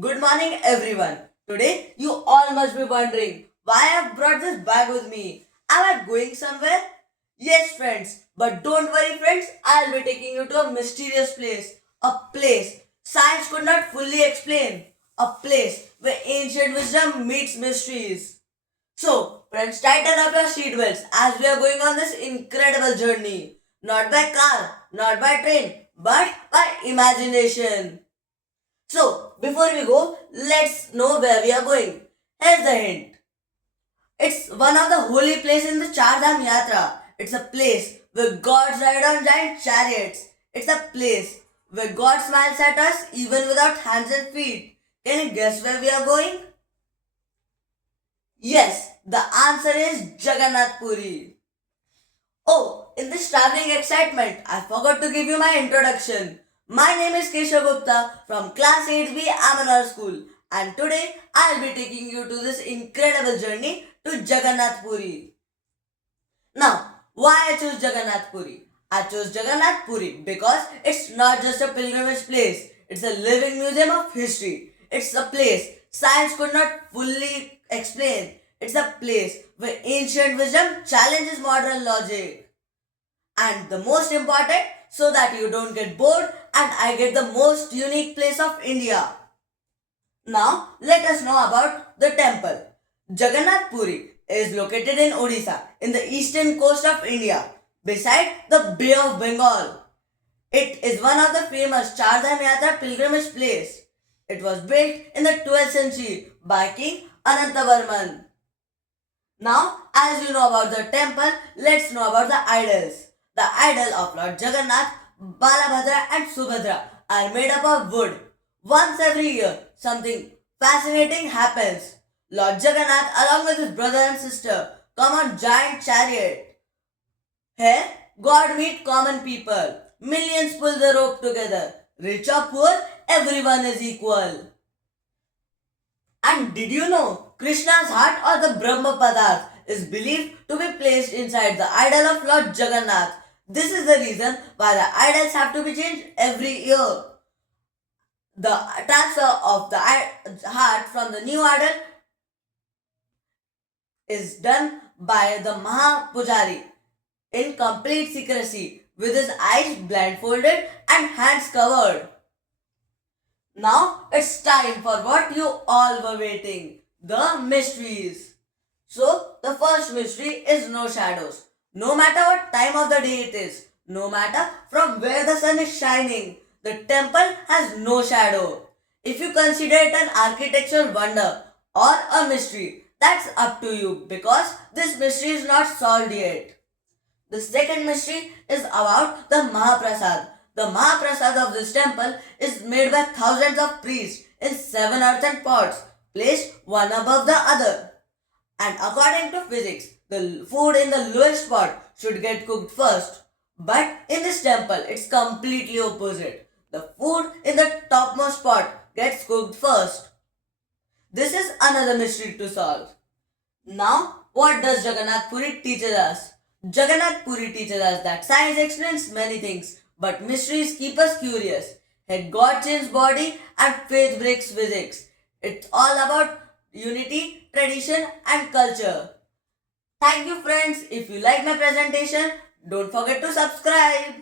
Good morning, everyone. Today, you all must be wondering why I have brought this bag with me. Am I going somewhere? Yes, friends. But don't worry, friends. I'll be taking you to a mysterious place. A place science could not fully explain. A place where ancient wisdom meets mysteries. So, friends, tighten up your seatbelts as we are going on this incredible journey. Not by car, not by train, but by imagination. So, before we go, let's know where we are going. Here's the hint. It's one of the holy places in the Char Dham Yatra. It's a place where gods ride on giant chariots. It's a place where God smiles at us even without hands and feet. Can you guess where we are going? Yes, the answer is Jagannath Puri. Oh, in this traveling excitement, I forgot to give you my introduction. My name is Keshav Gupta from Class 8B Amanar School, and today I'll be taking you to this incredible journey to Jagannath Puri. Now, why I chose Jagannath Puri? I chose Jagannath Puri because it's not just a pilgrimage place, it's a living museum of history. It's a place science could not fully explain. It's a place where ancient wisdom challenges modern logic. And the most important, so that you don't get bored and I get the most unique place of India. Now, let us know about the temple. Jagannath Puri is located in Odisha, in the eastern coast of India, beside the Bay of Bengal. It is one of the famous Chardham Yatra pilgrimage place. It was built in the 12th century by King Anantavarman. Now, as you know about the temple, let's know about the idols. The idol of Lord Jagannath, Balabhadra and Subhadra are made up of wood. Once every year, something fascinating happens. Lord Jagannath, along with his brother and sister, come on giant chariot. Here, God meet common people. Millions pull the rope together. Rich or poor, everyone is equal. And did you know Krishna's heart or the Brahma Padarth is believed to be placed inside the idol of Lord Jagannath. This is the reason why the idols have to be changed every year. The transfer of the heart from the new idol is done by the Mahapujari in complete secrecy with his eyes blindfolded and hands covered. Now it's time for what you all were waiting, the mysteries. So, the first mystery is no shadows. No matter what time of the day it is, no matter from where the sun is shining, the temple has no shadow. If you consider it an architectural wonder or a mystery, that's up to you because this mystery is not solved yet. The second mystery is about the Mahaprasad. The Mahaprasad of this temple is made by thousands of priests in 7 earthen pots, placed one above the other. And according to physics, the food in the lowest pot should get cooked first. But in this temple, it's completely opposite. The food in the topmost pot gets cooked first. This is another mystery to solve. Now, what does Jagannath Puri teaches us? Jagannath Puri teaches us that science explains many things, but mysteries keep us curious. Had God changed body and faith breaks physics. It's all about unity, tradition, and culture. Thank you, friends. If you like my presentation, don't forget to subscribe.